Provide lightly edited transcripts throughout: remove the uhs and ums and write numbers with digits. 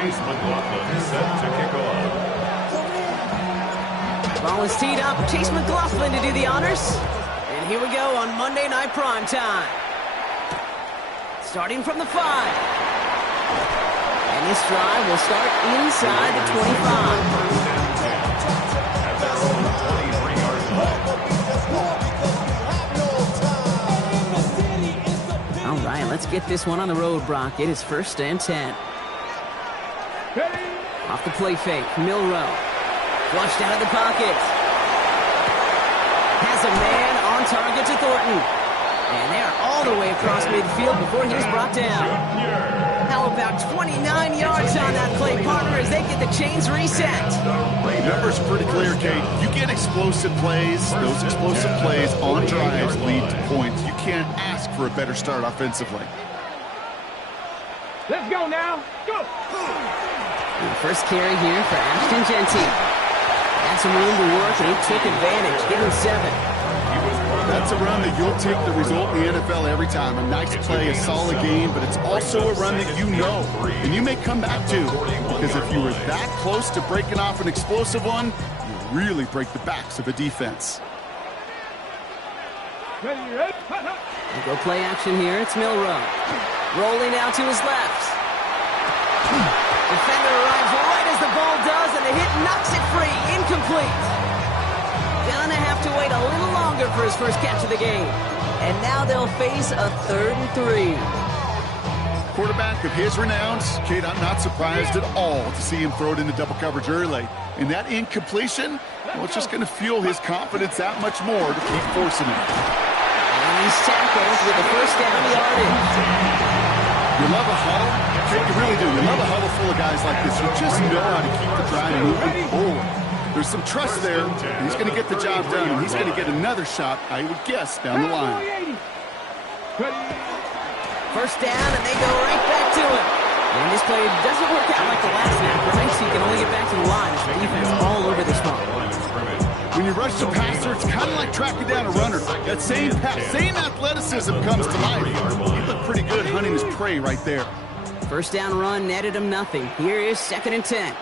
Chase McLaughlin set to kick off. Ball is teed up. Chase McLaughlin to do the honors. And here we go on Monday Night Prime Time. Starting from the 5. And this drive will start inside the 25. At their own 23-yard line. All right, let's get this one on the road, Brock. It is 1st and 10. Off the play fake, Milroe. Flushed out of the pocket. Has a man on target to Thornton. And they're all the way across midfield before he's brought down. How about 29 yards on that play, partner, as they get the chains reset. The numbers are pretty clear, Kate. You get explosive plays. Those explosive plays on drives lead to points. You can't ask for a better start offensively. Let's go now. Go. And first carry here for Ashton Jeanty. Had some room to work, and he took advantage. Give him 7. That's a run that you'll take the result in the NFL every time. A nice play, a solid game, but it's also a run that you know, and you may come back to. Because if you were that close to breaking off an explosive one, you really break the backs of a defense. We'll go play action here. It's Milroe. Rolling out to his left. Defender arrives right as the ball does, and the hit knocks it free. Incomplete. Gonna have to wait a little longer for his first catch of the game. And now they'll face a 3rd and 3. Quarterback of his renowns, Kate, I'm not surprised at all to see him throw it into double coverage early. And that incompletion, well, it's just going to fuel his confidence that much more to keep forcing it. And he's tackled with the first down yardage. You love a huddle? Kate, you really do. You love a huddle full of guys like this who just know how to keep the drive moving forward. There's some trust there, and he's going to get the job done, and he's going to get another shot, I would guess, down the line. First down, and they go right back to him. And this play doesn't work out like the last snap, right? So you can only get back to the line. It's the defense all over this one. When you rush the passer, it's kind of like tracking down a runner. That same pass, same athleticism comes to life. He looked pretty good hunting his prey right there. First down run netted him nothing. Here is 2nd and 10.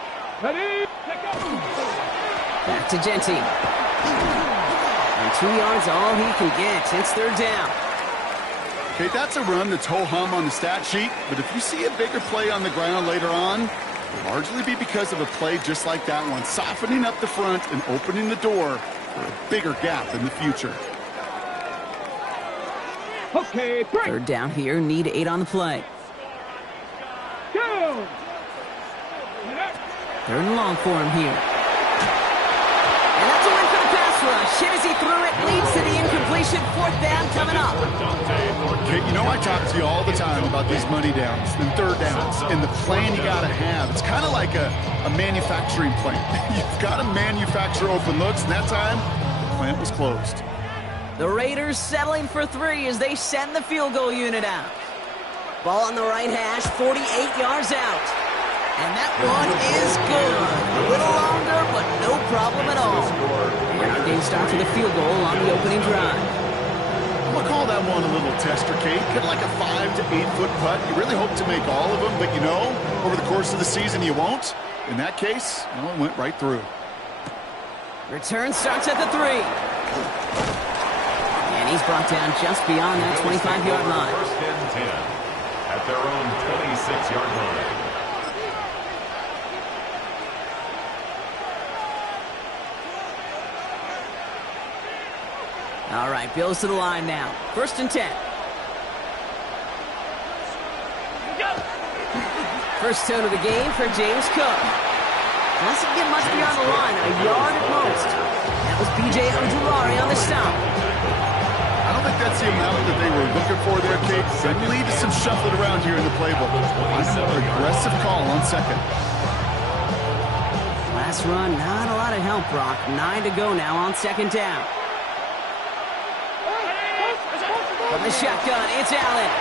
Back to Jeanty. And 2 yards all he can get. It's 3rd down. Okay, that's a run that's ho-hum on the stat sheet, but if you see a bigger play on the ground later on, it'll largely be because of a play just like that one, softening up the front and opening the door for a bigger gap in the future. Okay, break. 3rd down here, need 8 on the play. Go. 3rd and long for him here. And that's a win for the pass rush. Hit as he threw it, leads to the incompletion. 4th down coming up. Kate, you know I talk to you all the time about these money downs and 3rd downs and the plan you got to have. It's kind of like a manufacturing plant. You've got to manufacture open looks, and that time, the plant was closed. The Raiders settling for 3 as they send the field goal unit out. Ball on the right hash, 48 yards out. And that one is good. A little longer, but no problem at all. And our game starts with a field goal on the opening drive. I'm going to call that one a little tester, Kate. Kind of like a 5 to 8 foot putt. You really hope to make all of them, but you know, over the course of the season, you won't. In that case, well, it went right through. Return starts at the 3. And he's brought down just beyond that 25-yard line. 1st and 10 at their own 26-yard line. All right, Bills to the line now. 1st and 10. First tone of the game for James Cook. Doesn't get much beyond the line, a yard at most. That was B.J. Ojulari on the stop. I don't think that's the amount that they were looking for there, Kate. That lead to some shuffling around here in the playbook. An aggressive call on 2nd. Last run, not a lot of help, Brock. 9 to go now on 2nd down. From the shotgun, it's Allen.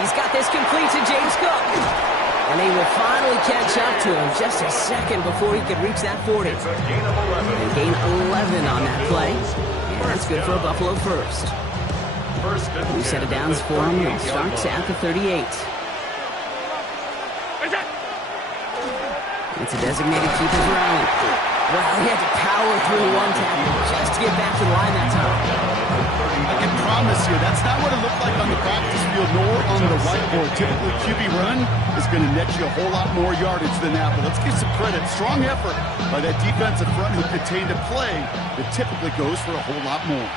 He's got this complete to James Cook. And they will finally catch up to him just a second before he could reach that 40. It's a gain of 11. And gain 11 on that play. And that's good for a Buffalo first. We set it down for him. It starts at the 38. It's a designated keeper for Allen. Well, he had to power through one tackle just to get back to the line that time. I can promise you, that's not what it looked like on the practice field nor on the whiteboard. Typically, QB run is going to net you a whole lot more yardage than that. But let's give some credit. Strong effort by that defensive front who contained a play that typically goes for a whole lot more.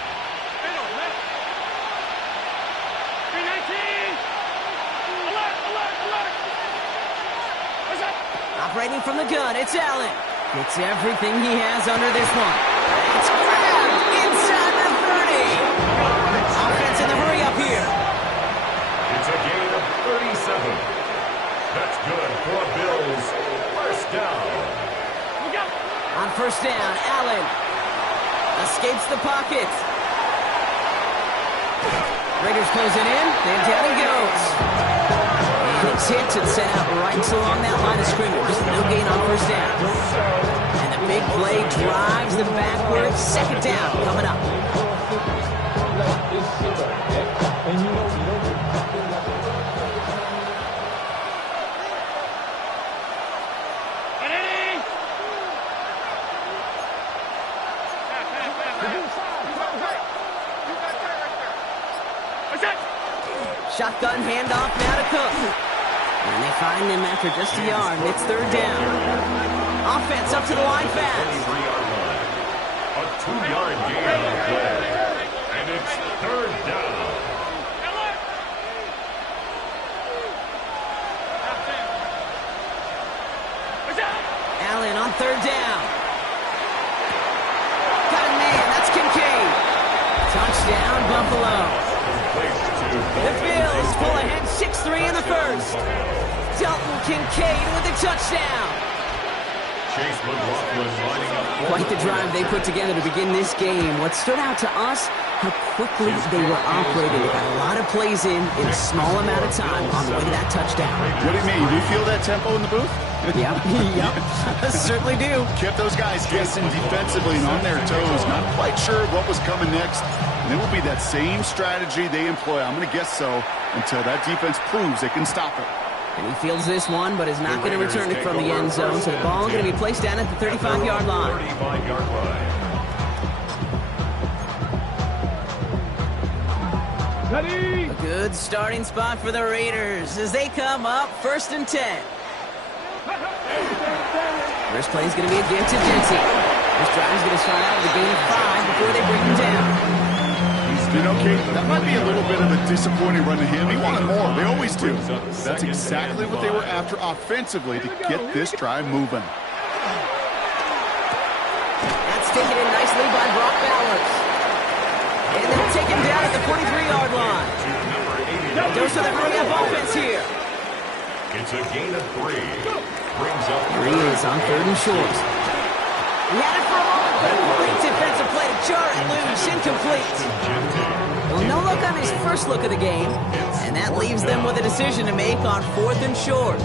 Operating from the gun, it's Allen. Gets everything he has under this one. It's grabbed inside the 30. Offense in the hurry up here. It's a gain of 37. That's good for Bills. First down. On first down, Allen escapes the pocket. Raiders closing in, then down he goes. And it's hit and set out right along that line of scrimmage. No gain on first down. And the big play drives them backwards. Second down coming up. Shotgun handoff now to Cook. And they find him after just a yard. It's third down. Offense up to the line fast. A 2-yard gain on the play. And it's third down. Allen on third down. Got a man. That's Kincaid. Touchdown, Buffalo. The Bills pull ahead 6-3 in the first. Dalton Kincaid with a touchdown. Chase McLaughlin lining up. Quite the drive they put together to begin this game. What stood out to us, how quickly they were operating. They got a lot of plays in a small amount of time on the way to that touchdown. What do you mean? You feel that tempo in the booth? Yep. Certainly do. Kept those guys guessing defensively and on their toes. Not quite sure what was coming next. And it will be that same strategy they employ, I'm going to guess so, until that defense proves they can stop it. And he fields this one, but is not going to return it from the end zone. So the ball going to be placed down at the 35-yard line. 35-yard line. Ready? A good starting spot for the Raiders as they come up first and 10. First play is going to be a give to Dempsey. This drive is going to start out with a gain of 5 before they bring him down. You know, Kate, that might be a little bit of a disappointing run to him. He wanted more. They always do. That's exactly what they were after offensively to get this drive moving. That's taken in nicely by Brock Bowers. And they'll take him down at the 43-yard line. Goes to the hurry-up offense here. It's a gain of 3. Brings up Here he is on third and short. He had it for a moment, but a great defensive play to jar it loose, incomplete. Well, no look on his first look of the game, and that leaves them with a decision to make on fourth and short.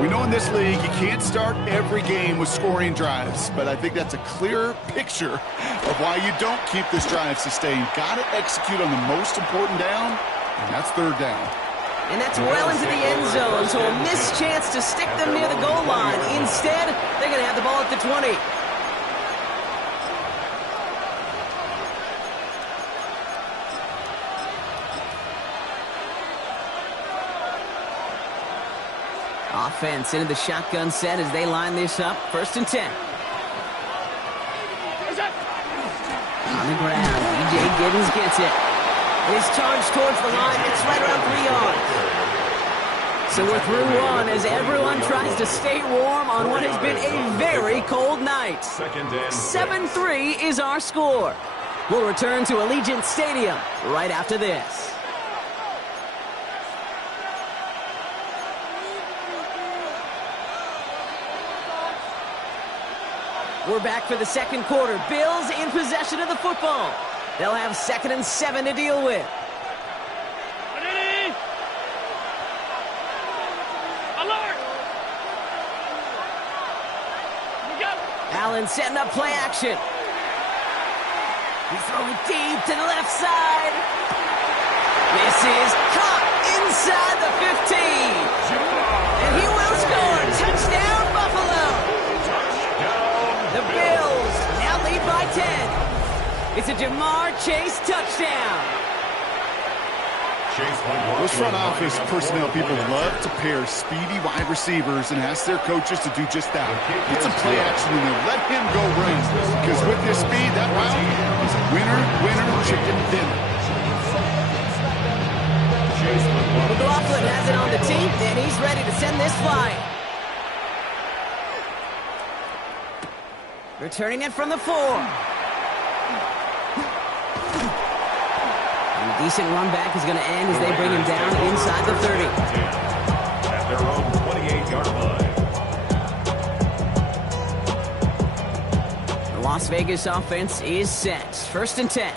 We know in this league you can't start every game with scoring drives, but I think that's a clear picture of why you don't keep this drive sustained. Got to execute on the most important down, and that's third down. And that's well into the end zone, so a missed chance to stick them near the goal line. Instead, they're going to have the ball at the 20. Offense into the shotgun set as they line this up. First and 10. On the ground, E.J. Giddens gets it. His charge towards the line, it's right around 3 yards. So we're through one as everyone tries to stay warm on what has been a very cold night. 7-3 is our score. We'll return to Allegiant Stadium right after this. We're back for the second quarter. Bills in possession of the football. They'll have 2nd and 7 to deal with. Alert! Allen setting up play action. He's throwing deep to the left side. This is caught inside the 15. And he will score. Ja'Marr Chase touchdown. Those front office personnel people love to pair speedy wide receivers and ask their coaches to do just that. Get some play action in there. Let him go run. Because with his speed, that route is a winner, chicken dinner. McLaughlin has it on the team, and he's ready to send this flying. Returning it from the 4. And a decent run back is going to end as they bring him down inside the 30. At their own 28-yard line. The Las Vegas offense is set. 1st and 10.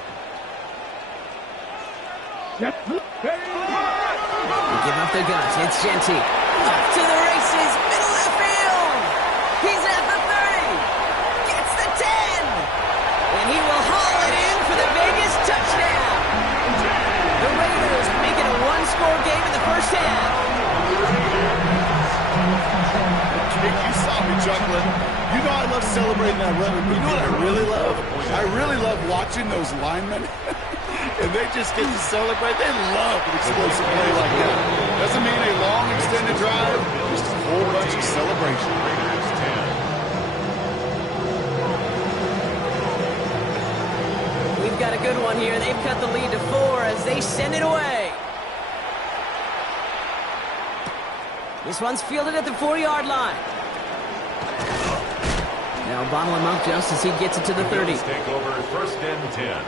They give up the guns. It's Jeanty. Off to the races. Middle of the field. He's at the 30. Gets the 10. And he will haul it in for the Vegas touchdown. The Raiders make it a one-score game in the first half. Hey, you saw me chuckling. You know I love celebrating that runner, but you know what I really love? I really love watching those linemen. And they just get to celebrate. They love an explosive play like that. Doesn't mean a long, extended drive. Just a whole bunch of celebration. We've got a good one here. They've cut the lead to 4 as they send it away. This one's fielded at the 4-yard line. Now bottle him up just as he gets it to the 30. Take over 1st and 10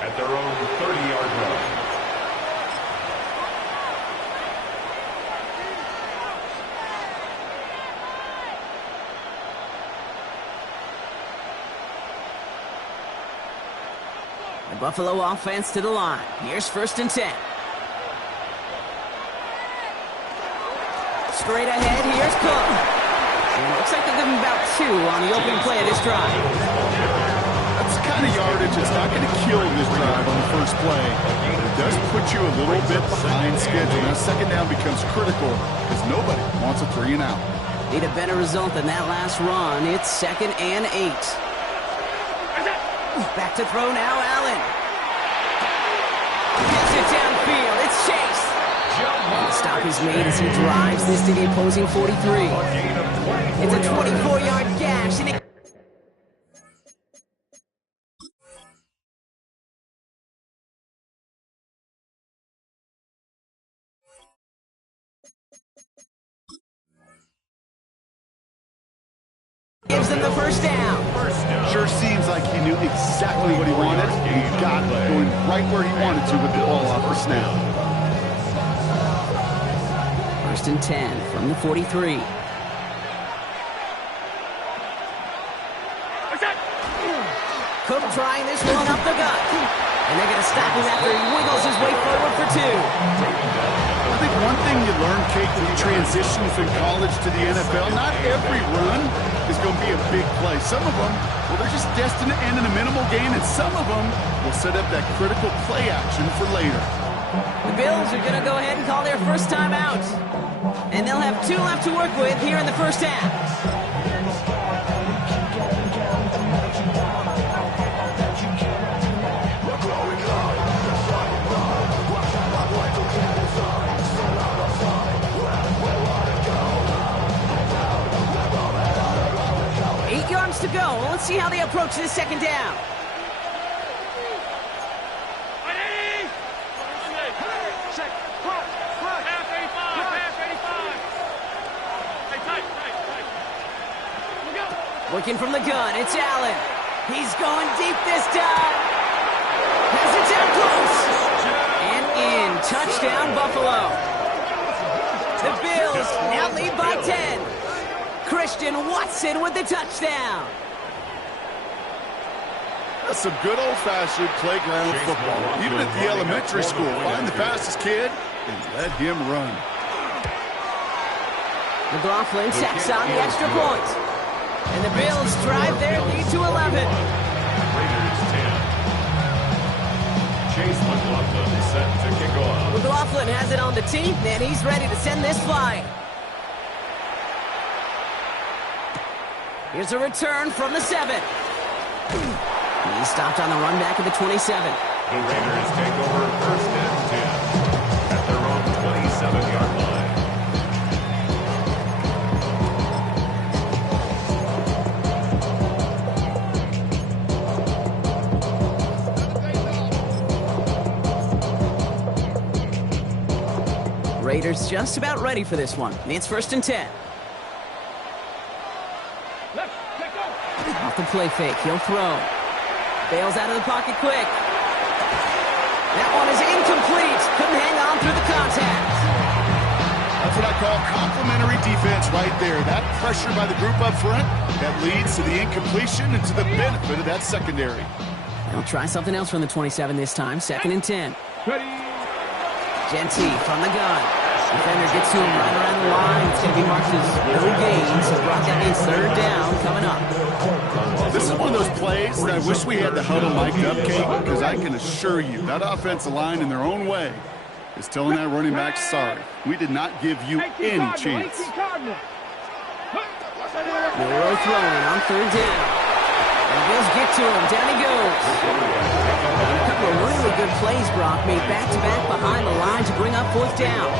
at their own 30-yard line. The Buffalo offense to the line. Here's 1st and 10. Straight ahead, here's Cook. And it looks like they'll give him about 2 on the opening play of this drive. That's the kind of yardage that's not going to kill this drive on the first play. But it does put you a little bit behind schedule. Now, 2nd down becomes critical because nobody wants a 3 and out. Need a better result than that last run. It's 2nd and 8. Back to throw now, Allen. Gets it downfield. It's Chase. And the stop is made as he drives this to the opposing 43. It's a 24-yard gash, and it gives them the first down. Sure seems like he knew exactly what he wanted, and he got it going right where he wanted to with the ball off the snap. 1st and 10 from the 43. Cook trying this one up the gut. And they're going to stop him after he wiggles his way forward for 2. I think one thing you learn, Kate, when you transition from college to the NFL, not every run is going to be a big play. Some of them, well, they're just destined to end in a minimal gain, and some of them will set up that critical play action for later. The Bills are going to go ahead and call their first time out. And they'll have 2 left to work with here in the first half. To go. Let's see how they approach this 2nd down. Working from the gun, it's Allen. He's going deep this time. Has it down close. And in. Touchdown, Buffalo. The Bills now lead by 10. Christian Watson with the touchdown. That's some good old-fashioned playground football. Even at the elementary school, find the fastest kid and let him run. McLaughlin tacks on the extra point. And the Bills drive their lead to 11. Raiders 10. Chase McLaughlin set to kick off. McLaughlin has it on the team, and he's ready to send this flying. Here's a return from the 7. He stopped on the run back at the 27. The Raiders take over 1st and 10 at their own 27-yard line. Raiders just about ready for this one. It's 1st and 10. Left, let go. Off the play fake, he'll throw. Bails out of the pocket quick. That one is incomplete. Couldn't hang on through the contact. That's what I call complimentary defense right there. That pressure by the group up front, that leads to the incompletion and to the benefit of that secondary. They'll try something else from the 27 this time. 2nd and 10. Ready. Genty from the gun. Defender gets to him right around the line. It's going to be marked as no gain. So Brock, that means 3rd down coming up. This is one of those plays that I wish we had the huddle mic'd up, Kate, because I can assure you that offensive line in their own way is telling that running back, sorry, we did not give you any chance. Milroe throwing on 3rd down. And Bills get to him. Down he goes. A couple of really good plays, Brock, made back-to-back behind the line to bring up 4th down.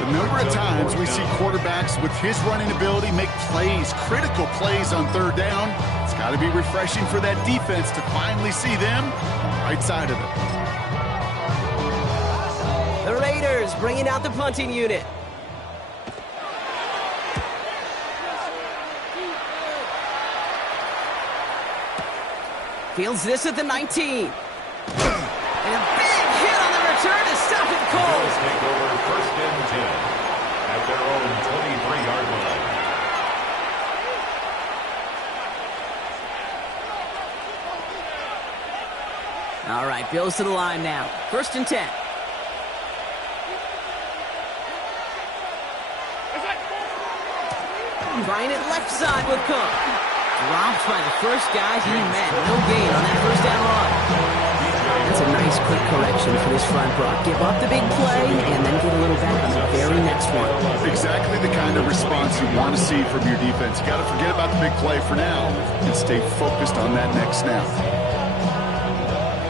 The number of times we see quarterbacks with his running ability make plays, critical plays on 3rd down, it's got to be refreshing for that defense to finally see them right side of it. The Raiders bringing out the punting unit. Fields this at the 19. And a big hit on the return to stop it cold. Bills take over 1st and 10 at their own 23-yard line. All right, Bills to the line now. 1st and 10. Trying it left side with Cook. Dropped by the first guy he met. No gain on that 1st down run. That's a nice quick correction for this front, Brock. Give up the big play and then get a little back on the very next one. Exactly the kind of response you want to see from your defense. You got to forget about the big play for now and stay focused on that next snap.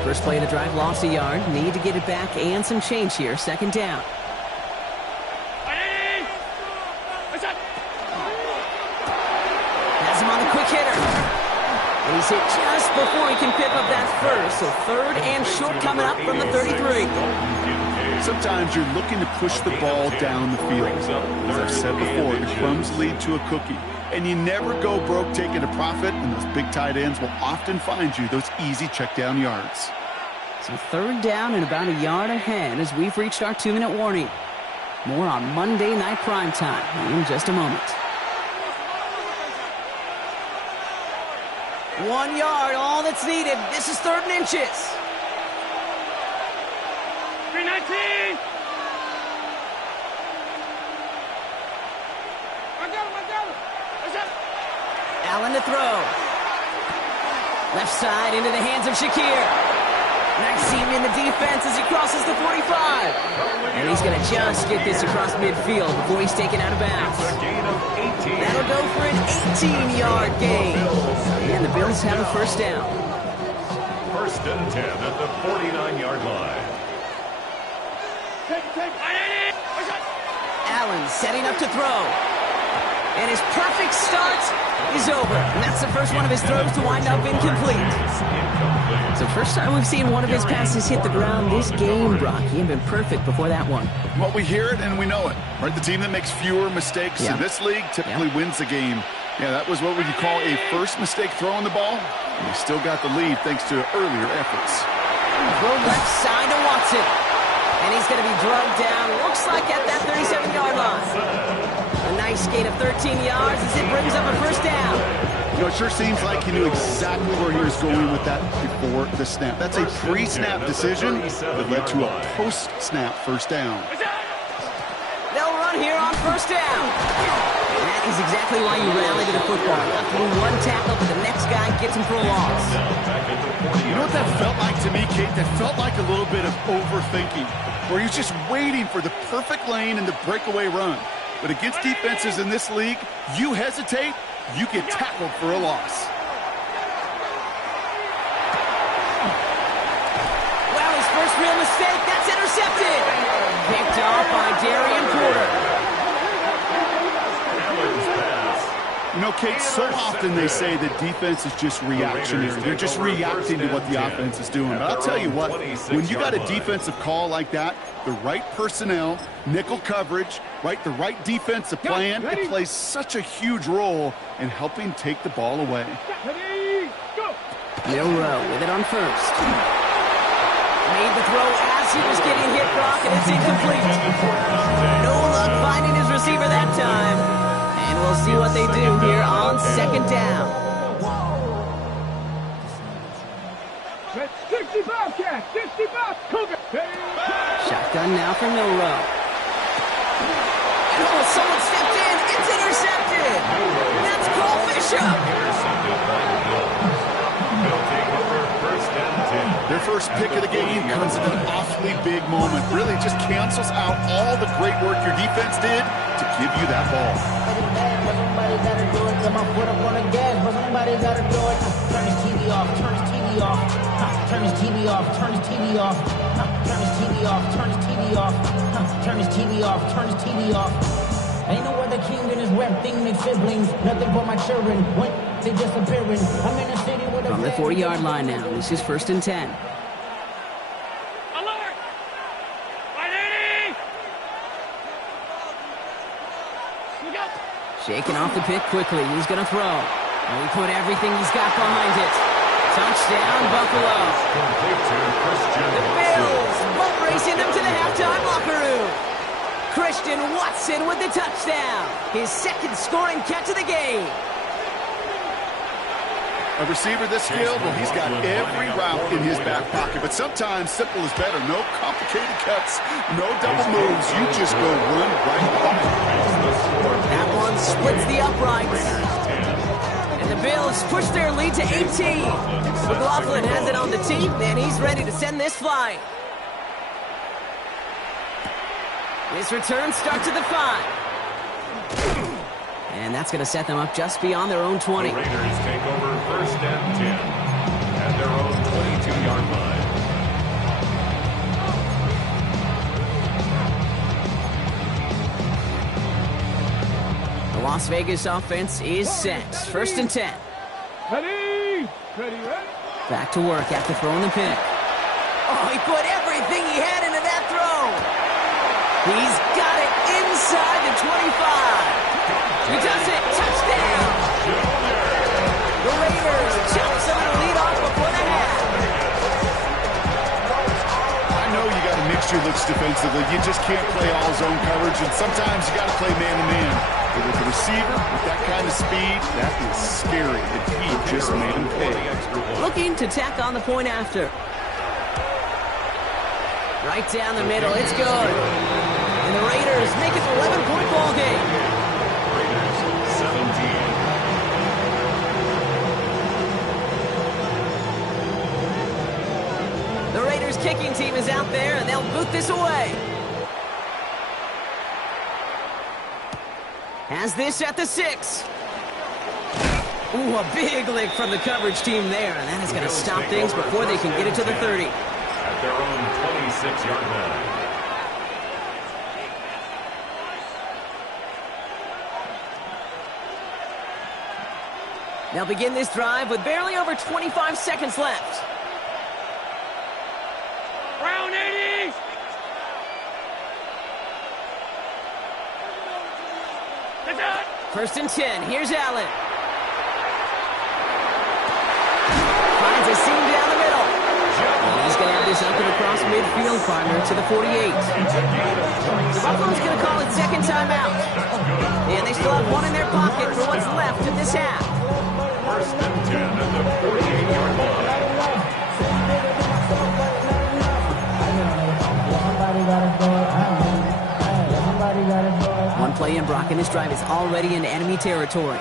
First play of the drive, lost a yard. Need to get it back and some change here. 2nd down. Has him on the quick hitter. And he's hit just before he can pick up that first. So 3rd and short coming up from the 33. Sometimes you're looking to push the ball down the field. As I've said before, the crumbs lead to a cookie. And you never go broke taking a profit, and those big tight ends will often find you those easy check down yards. So 3rd down and about a yard ahead as we've reached our 2-minute warning. More on Monday Night Primetime in just a moment. 1 yard, all that's needed. This is 3rd and inches. 319. Allen to throw. Left side into the hands of Shakir. Nice seam in the defense as he crosses the 45. And he's going to just get this across midfield before he's taken out of bounds. A gain of 18. That'll go for an 18-yard gain. And the Bills have a 1st down. 1st and 10 at the 49-yard line. Allen setting up to throw. And his perfect start is over. And that's the first one of his throws to wind up incomplete. It's the first time we've seen one of his passes hit the ground this game, Brock. He had been perfect before that one. Well, we hear it and we know it. Right? The team that makes fewer mistakes in this league typically wins the game. Yeah, that was what would you call a first mistake throwing the ball. And they still got the lead thanks to earlier efforts. Throw left side to Watson. And he's going to be drugged down, looks like at that 37-yard line. A nice gain of 13 yards as it brings up a 1st down. You know, it sure seems like he knew exactly where he was going with that before the snap. That's a pre-snap decision that led to a post-snap 1st down. They'll run here on 1st down. And that is exactly why you rally to the football. Up through one tackle, but the next guy gets him for a loss. You know what that felt like to me, Kate? That felt like a little bit of overthinking, where he was just waiting for the perfect lane and the breakaway run. But against defenses in this league, you hesitate, you get tackled for a loss. first real mistake. That's intercepted. Picked off by Darian Porter. Allen's pass. You know, Kate, so often they say that defense is just reactionary. They're just reacting to what the offense is doing. But I'll tell you what, when you got a defensive call like that, the right personnel, nickel coverage, right, the right defensive plan, it plays such a huge role in helping take the ball away. Ready, go. Milroe with it on first. Made the throw as he was getting hit, Brock, and it's incomplete. No luck finding his receiver that time. And we'll see what they do here on second down. 65 catch, 65 Cougar. Shotgun now for Milroe. Oh, someone stepped in. It's intercepted. That's Cole Bishop. Intercepted by the Bills. They'll take over first and 10. Their first pick of the game comes at an awfully big moment. Really just cancels out all the great work your defense did to give you that ball. Somebody gotta do it. Got my foot up on the gas, but somebody gotta do it. Turn his TV off. Turn his TV off. Turn his TV off. Turn his TV off. Turn his TV off. Turn his TV off. Turn his TV off. Turn his TV off. Ain't no other king in this rap thing than siblings. Nothing but my children. When they disappearing. I'm in a city with a From the 40-yard line now, this is first and 10. Alert! 180! Look out! Shaking off the pick quickly. He's going to throw. And he put everything he's got behind it. Touchdown, Buffalo. Complete to Christian The Watson. Bills boat racing them to the halftime locker room. Christian Watson with the touchdown. His second scoring catch of the game. A receiver this skilled, well, he's got every route in his back pocket. But sometimes simple is better. No complicated cuts, no double moves. You just go run right by it. That one splits the uprights. And the Bills push their lead to 18. McLaughlin has it on the team, and he's ready to send this flight. This return starts at the 5. And that's going to set them up just beyond their own 20. The Raiders take over first and 10 at their own 22-yard line. The Las Vegas offense is set. First and 10. Ready! Ready, ready! Back to work after throwing the pick. Oh, he put everything he had into that throw. He's got it inside the 25. He does it. Touchdown. The Raiders jump some of the lead off before the half. I know you got to mix your looks defensively. You just can't play all zone coverage, and sometimes you got to play man-to-man. But with the receiver, with that kind of speed, that is scary. And he just made him pay. Looking to tack on the point after. Right down the middle. It's good. And the Raiders make it an 11-point ball game. Raiders 17. The Raiders kicking team is out there, and they'll boot this away. Has this at the 6. Ooh, a big lick from the coverage team there, and that is going to stop things before they can get it to the 30. At their own 26-yard line. They'll begin this drive with barely over 25 seconds left. Round 80! That's it! First and 10. Here's Allen. Finds a seam down the middle. And he's going to have this up and across midfield, partner, to the 48. Buffalo's going to call it second timeout. And they still have one in their pocket for what's left of this half. First and 10 at the 48-yard line. One play in, Brock, and this drive is already in enemy territory.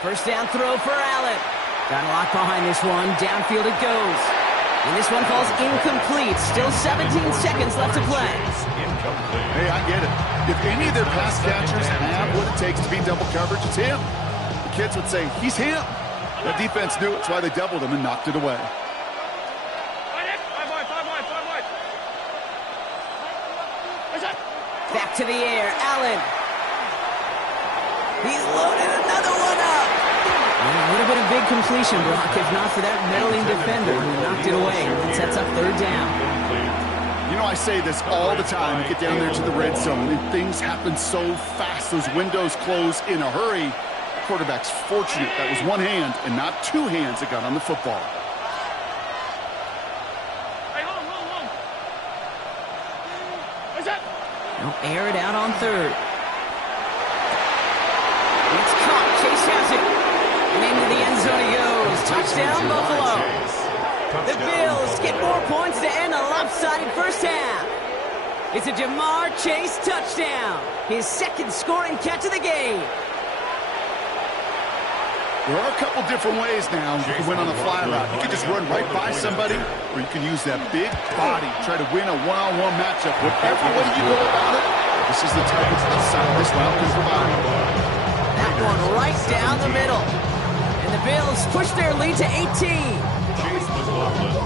First down throw for Allen. Got a lot behind this one. Downfield it goes. And this one falls incomplete. Still 17 seconds left to play. Hey, I get it. If any of their pass catchers have what it takes to beat double coverage, it's him. The kids would say, he's him. The defense knew it. That's why they doubled him and knocked it away. Back to the air, Allen. He's loaded another one up. And it would have been a big completion, Brock, if not for that meddling defender who knocked it away. It sets up third down. You know, I say this all the time. You get down there to the red zone, and things happen so fast. Those windows close in a hurry. The quarterback's fortunate that was one hand and not two hands that got on the football. They'll air it out on third. It's caught. Chase has it. And into the end zone he goes. Touchdown, Buffalo. The Bills get more points to end a lopsided first half. It's a Jamar Chase touchdown. His second scoring catch of the game. There are a couple different ways now you can win on the fly route. You can just run right by somebody, or you can use that big body, try to win a one-on-one matchup. Whatever way you go about it, this is the type of side this route can provide. That one right down the middle. And the Bills push their lead to 18.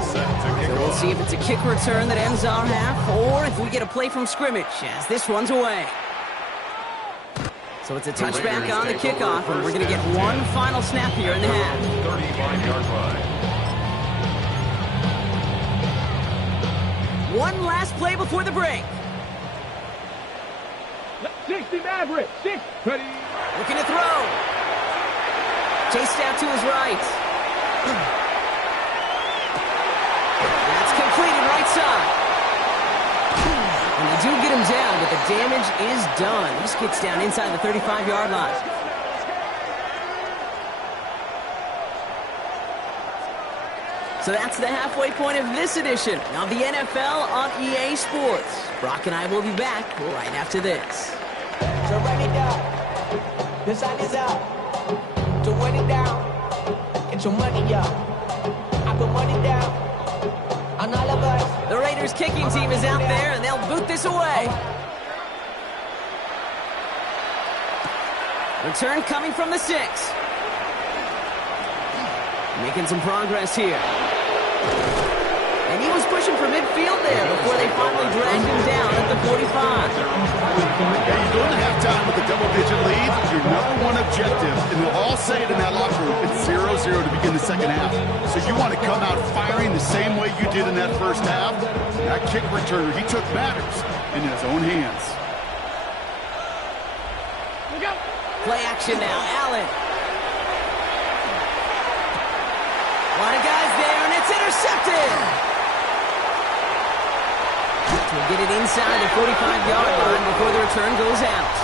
So we'll see if it's a kick return that ends our half, or if we get a play from scrimmage as this one's away. So it's a touchback on the kickoff, and we're going to get one final snap here in the half. 35-yard line. One last play before the break. 60 Maverick. 6. Ready. Looking to throw. Chased out to his right. That's completed right side. And they do get him down, but the damage is done. This gets down inside the 35-yard line. So that's the halfway point of this edition of the NFL on EA Sports. Brock and I will be back right after this. So run it down. The sun is up. To run it down. Get your money up. I put money down on all of us. The Raiders kicking team is out there, and they'll boot this away. Return coming from the 6. Making some progress here. And he was pushing for midfield there before they finally dragged him down at the 45. Yeah, you go into halftime with a double-digit lead. Your number one objective, and they'll all say it in that locker room, it's 0-0 to begin the second half. So you want to come out firing the same way you did in that first half. That kick returner, he took matters in his own hands. Look out. Play action now, Allen. A lot of guys there, and it's intercepted. We'll get it inside the 45-yard line before the return goes out.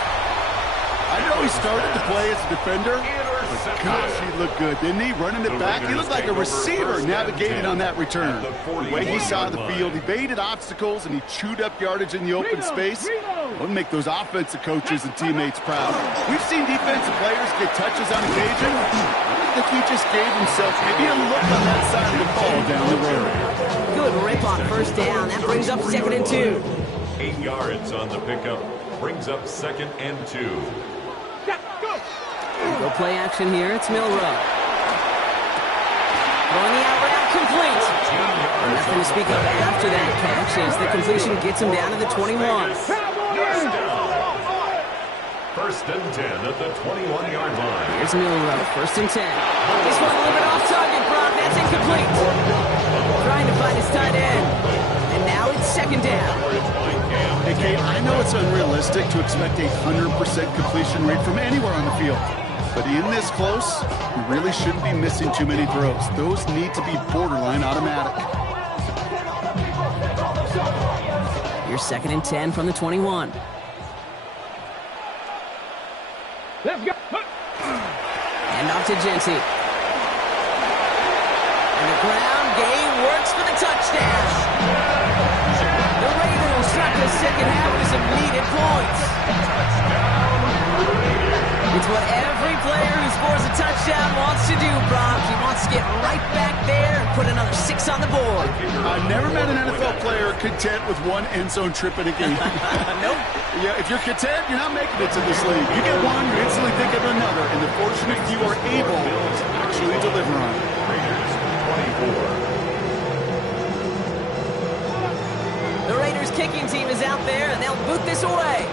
I know he started to play as a defender, but gosh, he looked good, didn't he? Running it back, he looked like a receiver navigating on that return. The way he saw the field, he baited obstacles, and he chewed up yardage in the open space. It'll make those offensive coaches and teammates proud. We've seen defensive players get touches on occasion. I think he just gave himself maybe a look on that side of the ball down the road. Good rip on first down. That brings up 2nd and 2. 8 yards on the pickup. Brings up 2nd and 2. Go play action here. It's Milroe. Throwing the out route complete. Nothing to speak of after that catch as the completion gets him down to the 21. First and 10 at the 21-yard line. Here's Milroe. 1st and 10. This one a little bit off target, Brock. That's incomplete. Trying to find his tight end. And now it's 2nd down. Hey, Kate, I know it's unrealistic to expect a 100% completion rate from anywhere on the field. But in this close, we really shouldn't be missing too many throws. Those need to be borderline automatic. Here's 2nd and 10 from the 21. Let's go. And off to Genty. And the ground game works for the touchdown. The Raiders start the second half with some needed points. It's what every player who scores a touchdown wants to do, Brock. He wants to get right back there and put another 6 on the board. I've never met an NFL player content with one end zone trip in a game. Nope. Yeah, if you're content, you're not making it to this league. You get one, you instantly think of another, and the fortunate few are able to actually deliver on it. Raiders 24. The Raiders Raiders kicking team is out there, and they'll boot this away.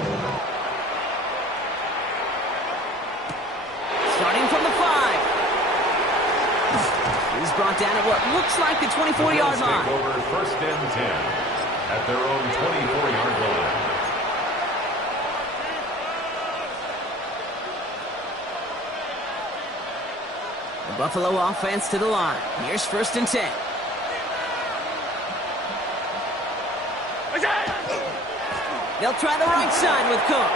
Starting from the 5. He's brought down at what looks like the 24-yard line. Take over 1st and 10 at their own 24-yard line. The Buffalo offense to the line. Here's 1st and 10. They'll try the right side with Cook.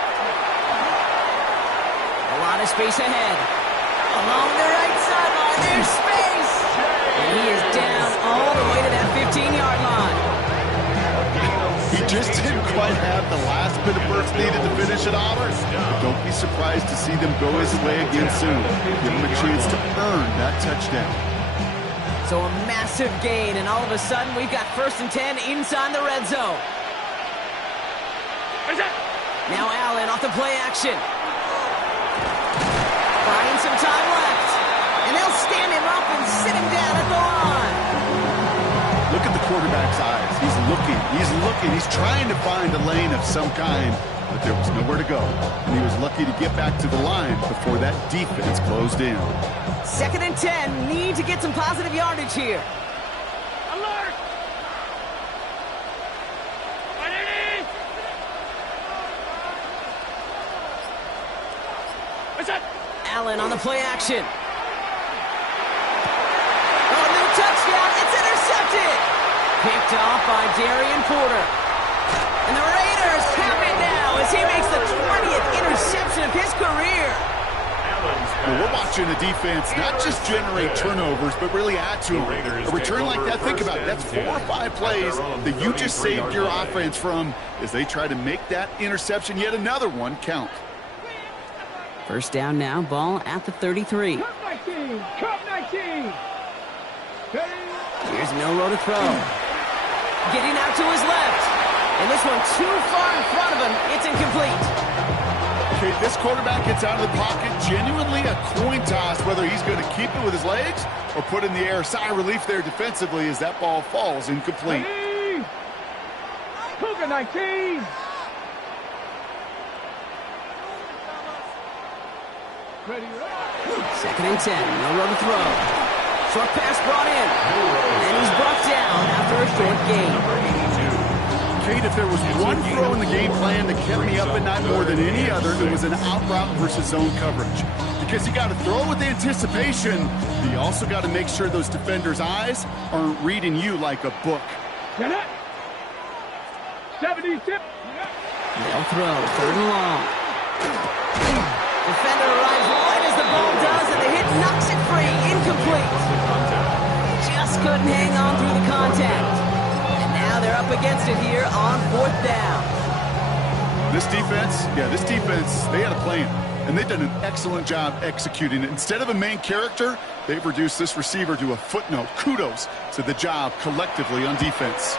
A lot of space ahead. Along the right sideline, there's space. And he is down all the way to that 15-yard line. He just didn't quite have the last bit of burst needed to finish it off. But don't be surprised to see them go his way again soon. Give him a chance to earn that touchdown. So a massive gain, and all of a sudden we've got 1st and 10 inside the red zone. Now Allen off the play action. Buying some time left. And they'll stand him up and sit him down at the line. Look at the quarterback's eyes. He's looking. He's trying to find a lane of some kind, but there was nowhere to go. And he was lucky to get back to the line before that defense closed in. 2nd and 10. Need to get some positive yardage here. Alert! Allen on the play action. Oh, no touchdown. It's intercepted. Picked off by Darian Porter. And the Raiders have it now as he makes the 20th interception of his career. Well, we're watching the defense not just generate turnovers, but really add to them. A return like that, think about it. That's 4 or 5 plays that you just saved your offense from as they try to make that interception, yet another one, count. 1st down now, ball at the 33. Cup 19! Cup 19! Here's Milroe to throw. Getting out to his left. And this one too far in front of him. It's incomplete. Okay, this quarterback gets out of the pocket. Genuinely a coin toss whether he's going to keep it with his legs or put in the air. Sigh of relief there defensively as that ball falls incomplete. Cougar 19! Ready, 2nd and 10. Milroe to throw. Short pass brought in. And he's brought down after a short gain. Kate, if there was one throw in the game plan that kept me up at night more than any other, it was an out route versus zone coverage. Because you got to throw with anticipation, but you also got to make sure those defenders' eyes aren't reading you like a book. Get it! 70 tip! They'll throw. 3rd and long. Defender arrives right as the ball does, and the hit knocks it free. Incomplete. Just couldn't hang on through the contact. And now they're up against it here on 4th down. This defense, they had a plan, and they've done an excellent job executing it. Instead of a main character, they've reduced this receiver to a footnote. Kudos to the job collectively on defense.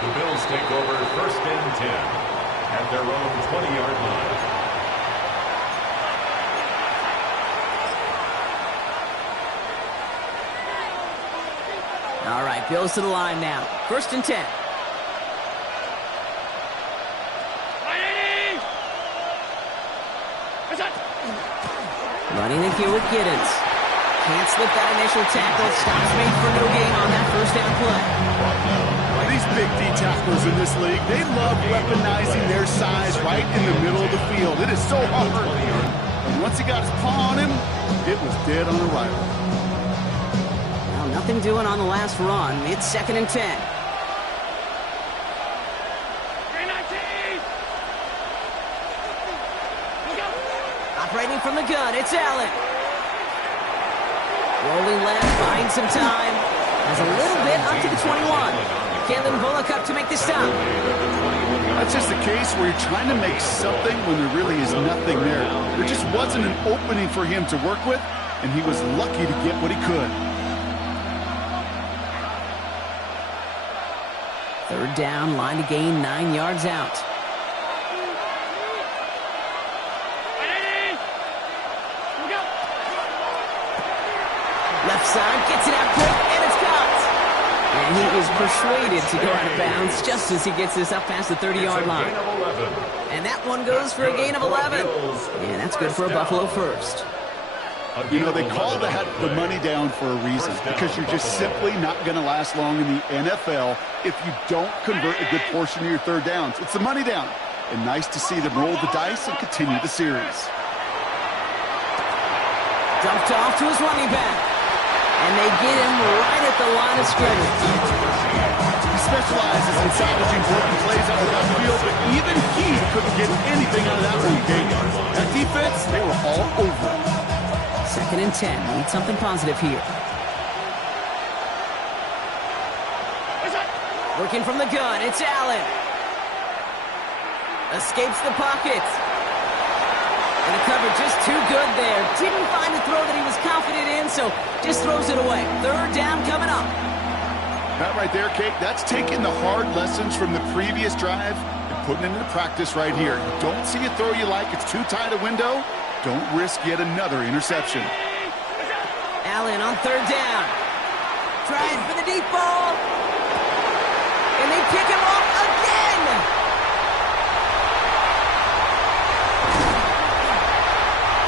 The Bills take over 1st and 10 at their own 20-yard line. All right, Bills to the line now. 1st and 10. Running it here with Giddens. Can't slip that initial tackle. Stops made for no gain on that 1st down play. These big D tacklers in this league, they love weaponizing their size right in the middle of the field. It is so hard. And once he got his paw on him, it was dead on arrival. Well, nothing doing on the last run. It's 2nd and 10. Operating from the gun, it's Allen. Rolling left, buying some time. Has a little bit up to the 21. Kalen Bullock up to make the stop. That's just a case where you're trying to make something when there really is nothing there. There just wasn't an opening for him to work with, and he was lucky to get what he could. 3rd down, line to gain 9 yards out. Left side, gets it out quick, and it's caught. And he is persuaded to go out of bounds just as he gets this up past the 30-yard line. And that one goes for a gain of 11. And that's good for a Buffalo first. You know, they call that the money down for a reason, because you're just simply not going to last long in the NFL if you don't convert a good portion of your third downs. It's the money down. And nice to see them roll the dice and continue the series. Dumped off to his running back. And they get him right at the line of scrimmage. He specializes in salvaging broken plays out of that field, but even he couldn't get anything out of that one, Kate. That defense, they were all over it. 2nd and 10. Need something positive here. Working from the gun. It's Allen. Escapes the pocket. And the coverage just too good there. Didn't find the throw that he was confident in, so just throws it away. 3rd down coming up. That right there, Kate, that's taking the hard lessons from the previous drive and putting it into practice right here. You don't see a throw you like. It's too tight a window. Don't risk yet another interception. Allen on 3rd down. Trying for the deep ball. And they pick him off again.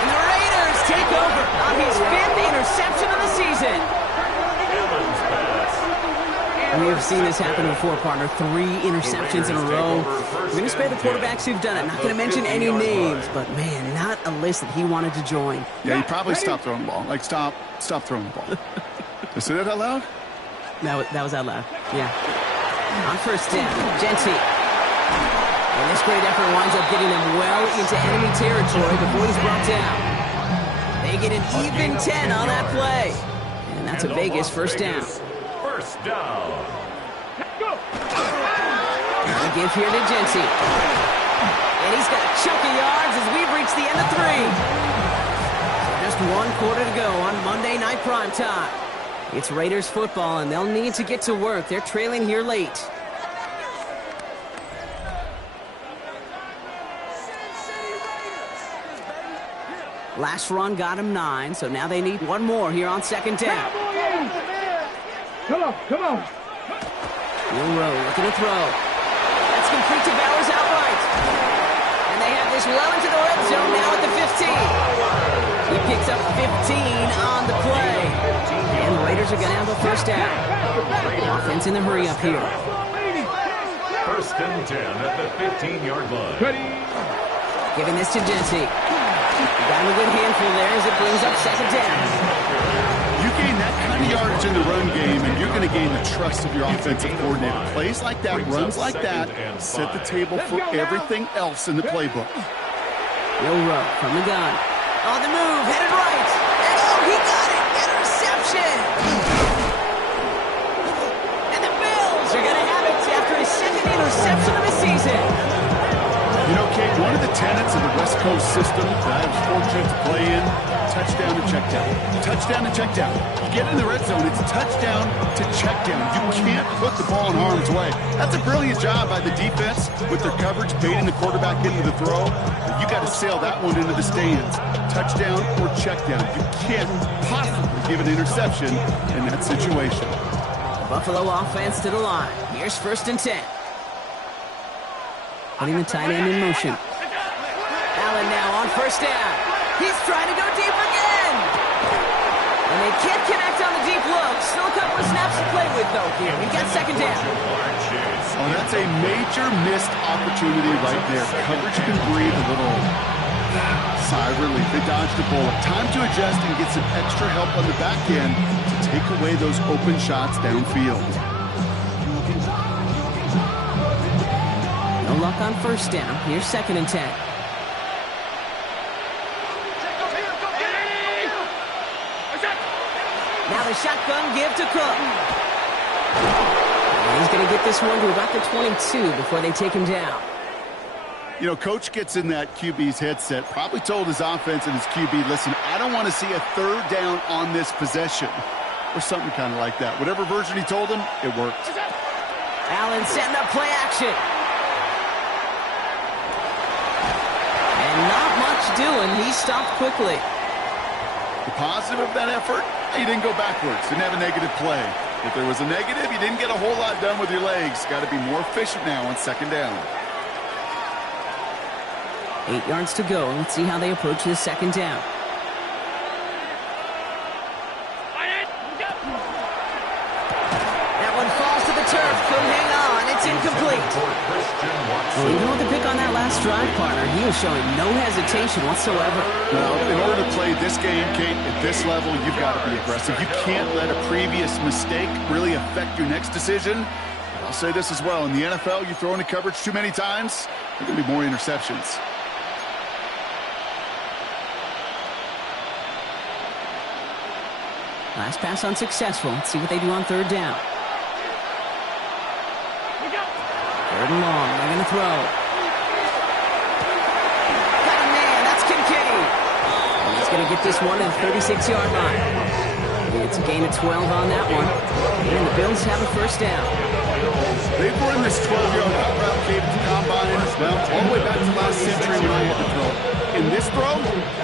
And the Raiders take over on his 5th interception of the season. We have seen this happen before, partner. 3 interceptions in a row. We're going to spare the quarterbacks who've done it. Not going to mention any names, but man, not a list that he wanted to join. Yeah, he probably stopped throwing the ball. Like, stop throwing the ball. Did I say that out loud? That was out loud. Yeah. On 1st down, Genty. And this great effort winds up getting them well into enemy territory before he's brought down. They get an even 10 on that play. And that's a Vegas 1st down. 1st down. Now give here to Genty. And he's got a chunk of yards as we've reached the end of 3. So just 1 quarter to go on Monday Night Primetime. It's Raiders football, and they'll need to get to work. They're trailing here late. Last run got him 9, so now they need 1 more here on 2nd down. Come on. Milroe looking to throw. That's complete to Bowers outright. And they have this well into the red zone now at the 15. He picks up 15 on the play. And the Raiders are going to have a 1st down. Offense in the hurry up here. 1st and 10 at the 15-yard line. Giving this to Genty. Got him a good handful there as it brings up 2nd down. You gain that kind of yardage in the run game, and you're going to gain the trust of your offensive coordinator. Plays like that, runs like that, set the table for everything else in the playbook. Milroe from the gun. On the move, headed right. And oh, he got it! Interception! And the Bills are going to have it after his 2nd interception of the season. You know, Kate, one of the tenets of the West Coast system that I was fortunate to play in, touchdown to check down. Touchdown to check down. You get in the red zone, it's touchdown to check down. You can't put the ball in harm's way. That's a brilliant job by the defense with their coverage, baiting the quarterback into the throw. But you got to sail that one into the stands. Touchdown or check down. You can't possibly give an interception in that situation. Buffalo offense to the line. Here's 1st and 10. Putting the tight end in motion. Allen now on 1st down. He's trying to go deep again. And they can't connect on the deep look. Still a couple of snaps to play with, though, here. We got 2nd down. Oh, that's a major missed opportunity right there. Coverage can breathe a little sigh of relief. They dodged a bullet. Time to adjust and get some extra help on the back end to take away those open shots downfield. No luck on 1st down. Here's 2nd and 10. Now the shotgun give to Cook. And he's going to get this one to about the 22 before they take him down. You know, Coach gets in that QB's headset, probably told his offense and his QB, listen, I don't want to see a 3rd down on this possession. Or something kind of like that. Whatever version he told him, it worked. Allen setting up play action. And not much doing. He stopped quickly. The positive of that effort, You didn't go backwards. Didn't have a negative play. If there was a negative, you didn't get a whole lot done with your legs. Got to be more efficient now on second down. 8 yards to go. Let's see how they approach this second down. That one falls to the turf. Couldn't hang on. It's incomplete. Well, even with the pick on that last drive, partner, he was showing no hesitation whatsoever. Well, in order to play this game, Kate, at this level, you've got to be aggressive. You can't let a previous mistake really affect your next decision. I'll say this as well. In the NFL, you throw into coverage too many times, there are going to be more interceptions. Last pass unsuccessful. Let's see what they do on third down. Third and long. They're going to throw. Got a man. That's Kincaid. And he's going to get this one at the 36-yard line. It's a gain of 12 on that one. And the Bills have a first down. They've run this 12-yard out route, Kate, to combine. Well, all the way back to last century when I had to throw. In this throw,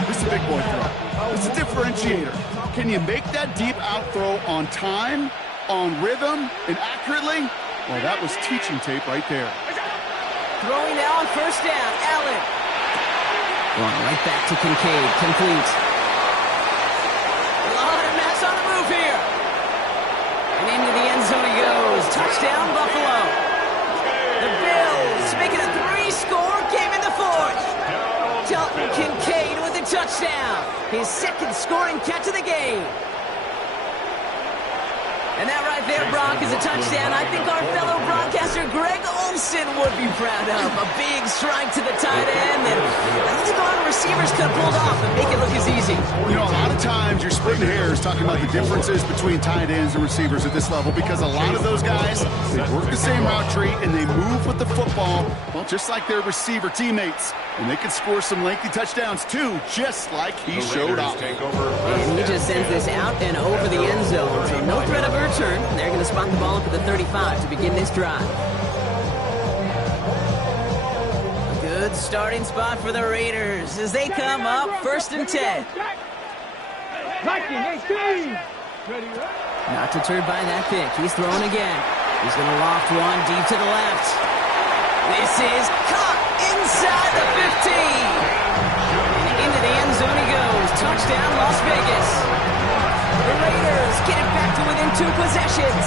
this is a big boy throw. It's a differentiator. Can you make that deep out throw on time, on rhythm, and accurately? Well, that was teaching tape right there. Throwing now on first down, Allen. Going right back to Kincaid, complete. A lot of mess on the move here. And into the end zone he goes. Touchdown, Buffalo. The Bills make it a 3-score game in the fourth. Dalton Kincaid with a touchdown. His second scoring catch of the game. And that right there, Brock, is a touchdown I think our fellow broadcaster Greg Olsen would be proud of. A big strike to the tight end, and I don't think a lot of receivers could have pulled off and make it look as easy. You know, a lot of times you're splitting hairs talking about the differences between tight ends and receivers at this level because a lot of those guys, they work the same route tree and they move with the football, well, just like their receiver teammates. And they can score some lengthy touchdowns, too, just like he showed off. And he just sends this out and over the end zone, so no threat of a return. They're going to spot the ball up at the 35 to begin this drive. A good starting spot for the Raiders as they come up 1st and 10. Not deterred by that pick. He's throwing again. He's going to loft one deep to the left. This is caught inside the 15. And into the end zone he goes. Touchdown, Las Vegas. The Raiders get it back to within 2 possessions.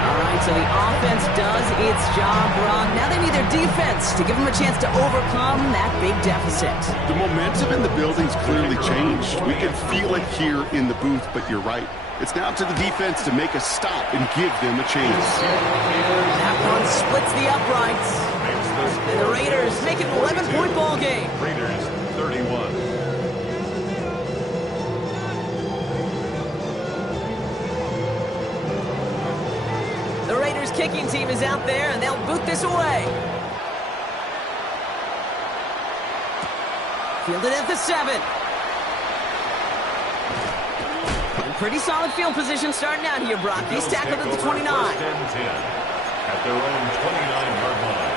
All right, so the offense does its job, Brock. Now they need their defense to give them a chance to overcome that big deficit. The momentum in the building's clearly changed. We can feel it here in the booth, but you're right. It's now to the defense to make a stop and give them a chance. That one splits the uprights. And the Raiders make it an 11-point ball game. Raiders 31. The Raiders kicking team is out there, and they'll boot this away. Fielded at the 7. And pretty solid field position starting out here, Brock. He's tackled at the 29. 1st and 10 at their own 29-yard line.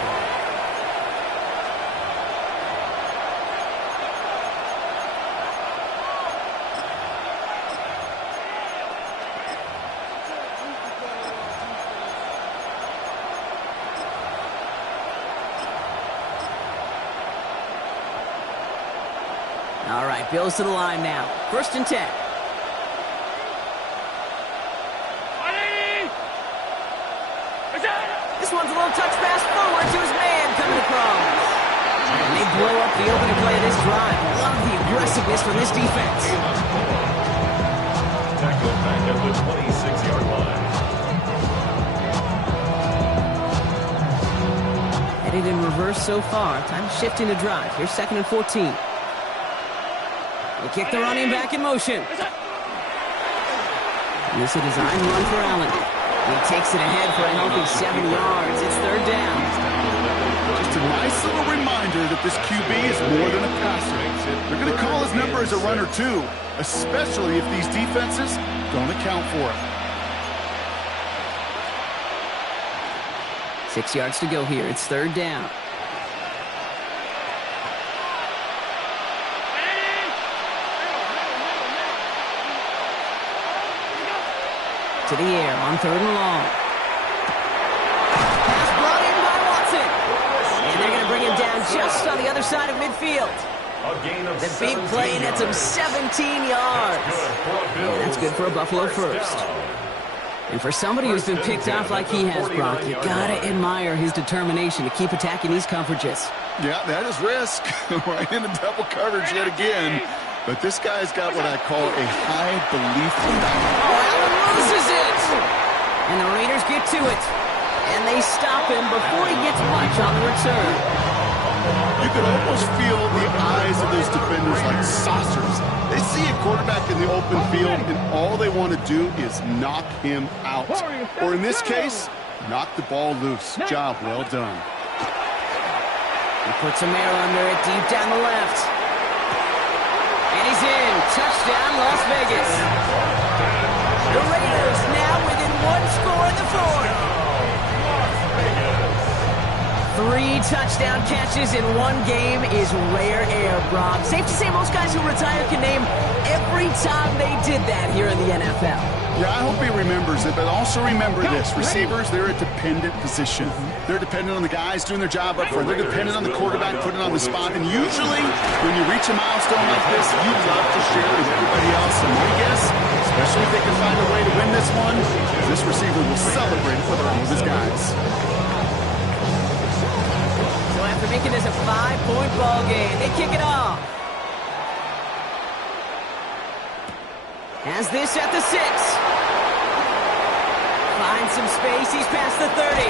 All right, Bills to the line now. 1st and 10. This one's a little touch pass forward to his man coming across. And they blow up the opening play of this drive. Love the aggressiveness from this defense. Tackled back at the 26-yard line. Headed in reverse so far. Time to shift into drive. Here's 2nd and 14. They kick the running back in motion. And this is a designed run for Allen. He takes it ahead for a healthy 7 yards. It's 3rd down. Just a nice little reminder that this QB is more than a passer. They're going to call his number as a runner, too, especially if these defenses don't account for it. 6 yards to go here. It's 3rd down. to the air on 3rd and long. Pass brought in by Watson. And they're going to bring him down just on the other side of midfield. The big play nets him 17 yards. And that's good for a Buffalo first. And for somebody who's been picked off like he has, Brock, you gotta admire his determination to keep attacking these coverages. Yeah, that is risk. Right into double coverage yet again. But this guy's got what I call a high belief in that. Oh, Allen loses it! And the Raiders get to it. And they stop him before he gets much on the return. You could almost feel the eyes of those defenders like saucers. They see a quarterback in the open field, and all they want to do is knock him out. Or in this case, knock the ball loose. Job well done. He puts a Amaro under it deep down the left. And he's in. Touchdown, Las Vegas. The Raiders now within one score in the fourth. 3 touchdown catches in one game is rare air, Brock. Safe to say most guys who retire can name every time they did that here in the NFL. Yeah, I hope he remembers it, but also remember this. Receivers, they're a dependent position. They're dependent on the guys doing their job up front. They're dependent on the quarterback putting it on the spot. And usually, when you reach a milestone like this, you love to share it with everybody else. And my guess, especially if they can find a way to win this one, this receiver will celebrate it with all of his guys. After making this a 5-point ball game, they kick it off. Has this at the 6. Finds some space. He's past the 30.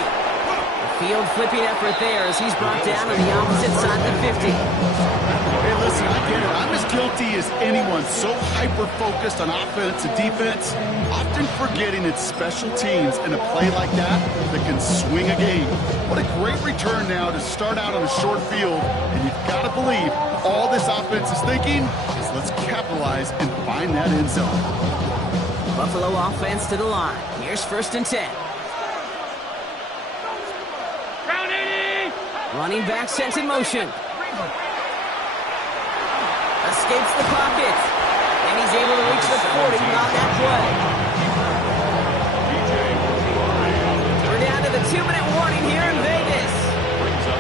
A field flipping effort there as he's brought down on the opposite side of the 50. Hey, listen, I get it. I'm as guilty as anyone. So hyper-focused on offense and defense, often forgetting it's special teams in a play like that can swing a game. What a great return now to start out on a short field, and you've got to believe all this offense is thinking is let's capitalize and find that end zone. Buffalo offense to the line. Here's 1st and 10. Running back sent in motion. Escapes the pocket. And he's able to reach the 40 on that play. We're down to the 2-minute warning here in Vegas.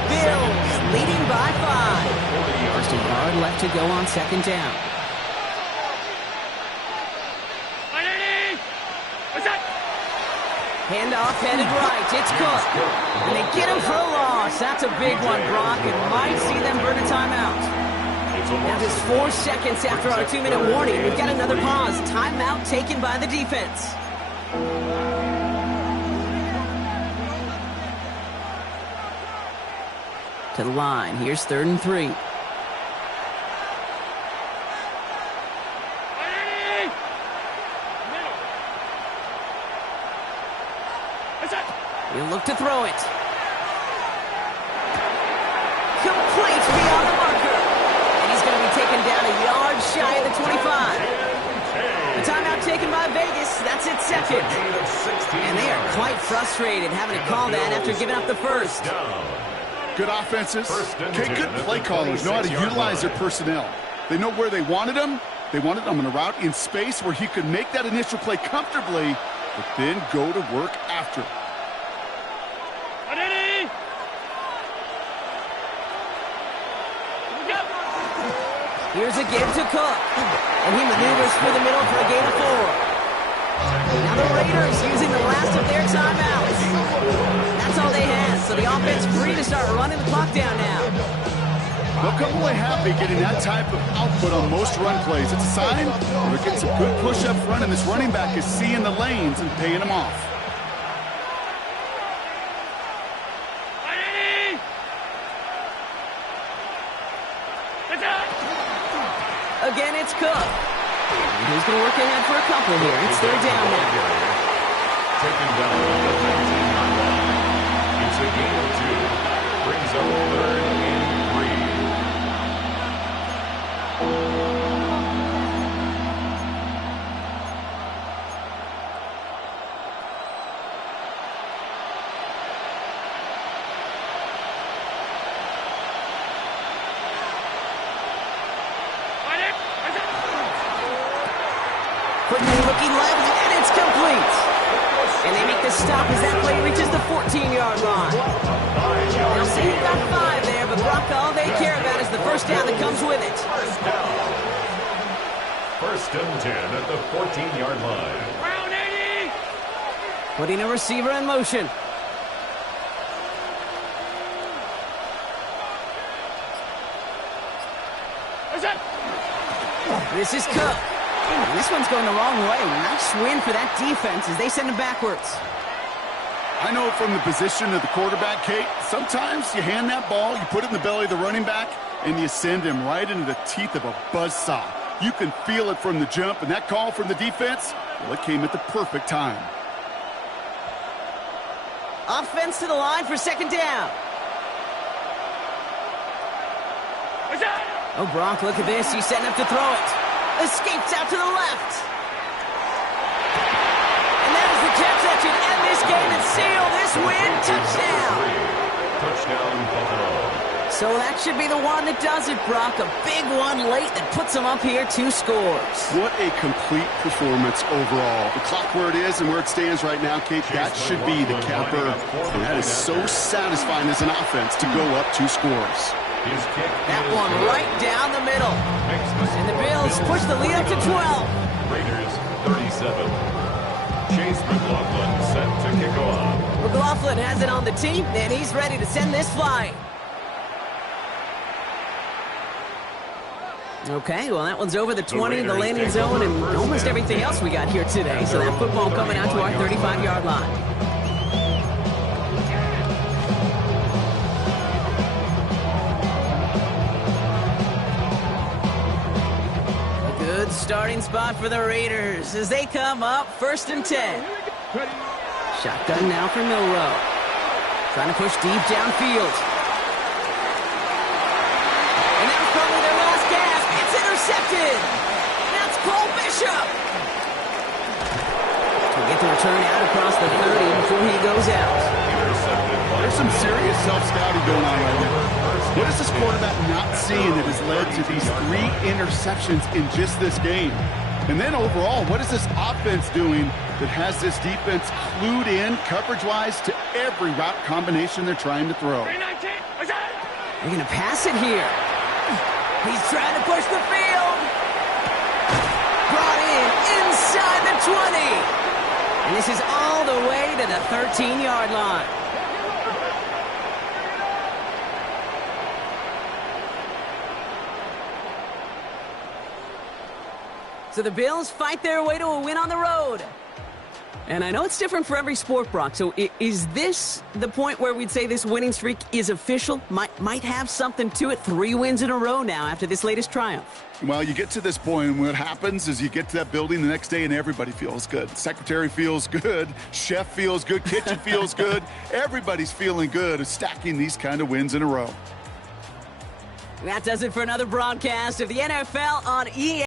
Bills leading by 5. Just a yard left to go on 2nd down. Handoff headed right. It's Cook. And they get him for a loss. That's a big one, Brock, and might see them burn a timeout. Now just 4 seconds after our 2-minute warning. We've got another pause. Timeout taken by the defense. To the line. Here's 3rd and 3. He'll look to throw it. Complete beyond the marker. And he's going to be taken down a yard shy of the 25. The timeout taken by Vegas. That's its 2nd. And they are quite frustrated having to call that after giving up the 1st. Good offenses. Okay, good play callers know how to utilize their personnel. They know where they wanted them. They wanted them on a route in space where he could make that initial play comfortably, but then go to work after. Here's a give to Cook. And he maneuvers through the middle for a gain of 4. Now the Raiders using the last of their timeouts. That's all they had, so the offense free to start running the clock down now. They'll come away happy getting that type of output on most run plays. It's a sign they're getting some good push up front, and this running back is seeing the lanes and paying them off. Again, it's Cook. And he's going to work ahead for a couple here. It's 3rd down now. Taken down on the 19-yard line. It's a gain of 2. Brings up 3rd and 3. Quickly looking left, and it's complete. First and 10 at the 14-yard line. Putting a receiver in motion. This is Cook. This one's going the wrong way. Nice win for that defense as they send him backwards. I know from the position of the quarterback, Kate, sometimes you hand that ball, you put it in the belly of the running back, and you send him right into the teeth of a buzzsaw. You can feel it from the jump, and that call from the defense, well, it came at the perfect time. Offense to the line for second down. Oh, Gronk, look at this. He's setting up to throw it. Escapes out to the left. And that is the catch that should end this game and seal this win. Touchdown. Touchdown, Buffalo. So that should be the one that does it, Brock. A big one late that puts them up here 2 scores. What a complete performance overall. The clock where it is and where it stands right now, Kate, that should be the capper. And that is so satisfying as an offense to go up 2 scores. That one right down the middle. And the Bills push the lead up to 12. Raiders 37. Chase McLaughlin set to kick off. McLaughlin has it on the team, and he's ready to send this flying. Okay, well, that one's over the 20, the landing zone, and almost everything else we got here today. So that football coming out to our 35-yard line. Starting spot for the Raiders as they come up first and 10. Shotgun now for Milroe. Trying to push deep downfield. And that was probably their last gasp. It's intercepted. That's Paul Bishop. We'll get the return out across the 30 before he goes out. There's some serious self-scouting going on right now. What is this quarterback not seeing that has led to these 3 interceptions in just this game? And then overall, what is this offense doing that has this defense clued in coverage-wise to every route combination they're trying to throw? They're going to pass it here. He's trying to push the field. Brought in inside the 20. And this is all the way to the 13-yard line. So the Bills fight their way to a win on the road. And I know it's different for every sport, Brock. So is this the point where we'd say this winning streak is official? Might have something to it. 3 wins in a row now after this latest triumph. Well, you get to this point, and what happens is you get to that building the next day, and everybody feels good. Secretary feels good. Chef feels good. Kitchen feels good. Everybody's feeling good of stacking these kind of wins in a row. That does it for another broadcast of the NFL on EA.